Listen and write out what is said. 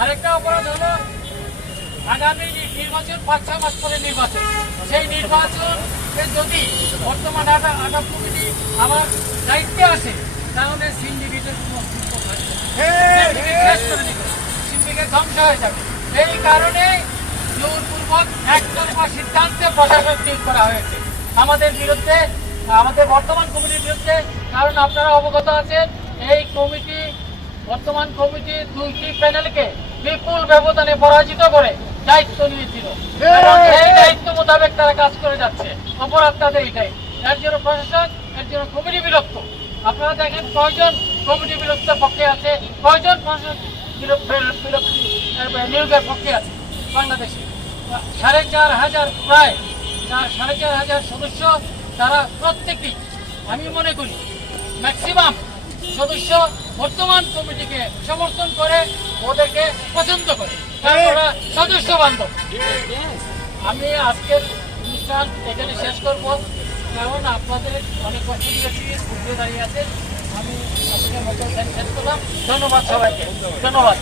আরেকটা অপরাধ হলো আগামী নির্বাচন পাঁচ ছ মাস পরে নির্বাচন। সেই নির্বাচন যদি বর্তমান আটা আটাপ কমিটি আমার দায়িত্বে আসে তাহলে সিন্ডিকেটের কোনো অস্তিত্ব থাকবে শেষ করে দিবে। সিন্ডিকেট ধ্বংস হয়ে যাবে। এই কারণে জোরপূর্বক একতরফা সিদ্ধান্তে প্রশাসন ঠিক করা হয়েছে। আমাদের বিরুদ্ধে আমাদের বর্তমান কমিটির বিরুদ্ধে কারণ আপনারা অবগত আছেন এই কমিটি বর্তমান কমিটি দুইটি প্যানেলকে বিপুল ব্যবধানে পরাজিত করে দায়িত্ব নিয়েছিল। এই দায়িত্ব মোতাবেক তারা কাজ করে যাচ্ছে। অপরাধ তাদের এটাই। এর জন্য প্রশাসন এর জন্য কমিটি বিরক্ত। আপনারা দেখেন কয়জন কমিটি বিরক্ত পক্ষে আছে কয়জন প্রশাসন নিয়োগের পক্ষে আছে বাংলাদেশে। সাড়ে চার হাজার প্রায় চার সাড়ে চার হাজার সদস্য তারা প্রত্যেকেই আমি মনে করি ম্যাক্সিমাম সদস্য বর্তমান কমিটিকে সমর্থন করে ওদেরকে পছন্দ করে। ওরা সদস্য বান্ধব। আমি আজকের অনুষ্ঠান এখানে শেষ করব। কারণ আপনাদের অনেক কষ্ট ঘুরতে দাঁড়িয়ে আছেন। আমি আজকে মতো শেষ করলাম। ধন্যবাদ সবাইকে। ধন্যবাদ।